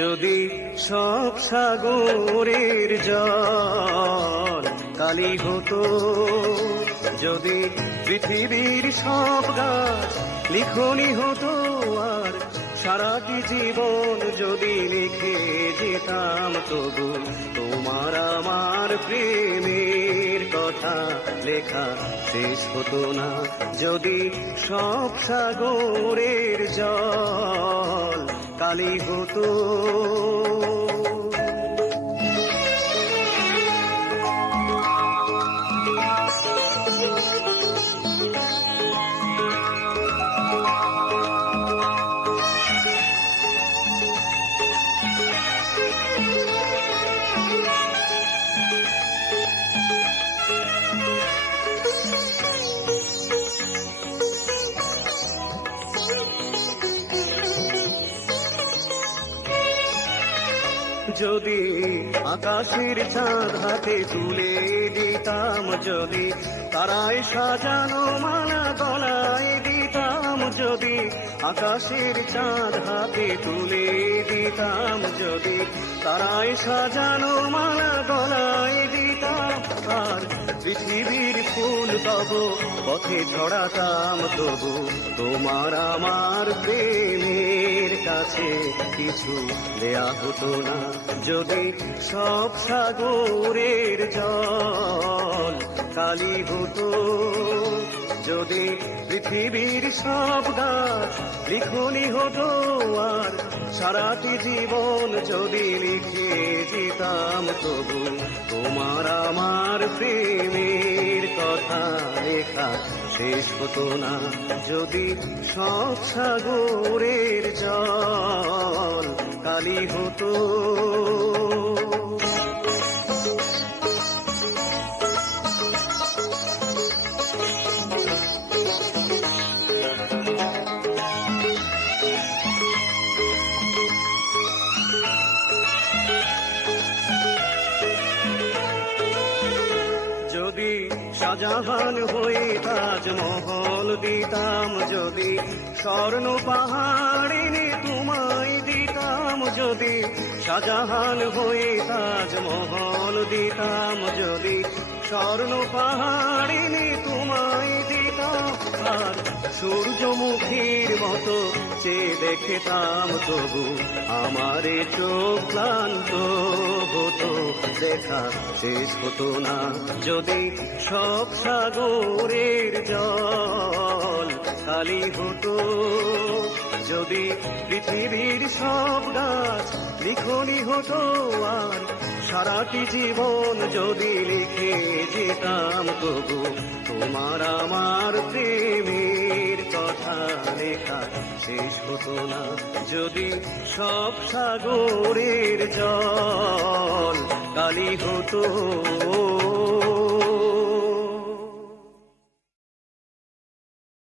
যদি সব সাগরের জল কালি হতো, যদি পৃথিবীর সব গাছ লিখনি হতো, আর সারাটি জীবন যদি লিখে যেতাম, তবু তোমার আমার প্রেমের কথা লেখা শেষ হতো না। যদি সব সাগরের জল কালি হতো। যদি আকাশের চাঁদ হাতে তুলে দিতাম, যদি তারায় সাজানো মালা গলায় দিতাম, যদি আকাশের চাঁদ হাতে তুলে দিতাম, যদি তারায় সাজানো মালা গলায় দিতাম, আর পৃথিবীর ফুল তব পথে ছড়াতাম, তবু তোমার আমার প্রেমের কাছে কিছু দেয়া হতো না। যদি সব সাগরের জল কালি হতো, যদি পৃথিবীর সব গাছ লিখনি হতো, আর সারাটি জীবন যদি লিখে যেতাম, তবু তোমার আমার প্রেমের কথা লেখা শেষ হতো না। যদি সব সাগরের জল কালি হতো। যদি শাহজাহান হয়ে তাজমহল দিতাম, যদি স্বর্ণ পাহাড় এনে তোমায় দিতাম, যদি শাহজাহান হয়ে তাজমহল দিতাম, যদি স্বর্ণ পাহাড় এনে তোমায় দিতাম, আর সূর্যমুখীর মতো চেয়ে দেখতাম, তবু আমারে চোখ ক্লান্ত হতো, দেখা শেষ হতো না। যদি সব সাগরের জল কালি হতো, যদি পৃথিবীর সব গাছ লিখনি হতো, আর সারাটি জীবন যদি লিখে যেতাম, তবু তোমার আমার প্রেমের কথা লেখা শেষ হতো না। যদি সব সাগরের জল কালি হতো।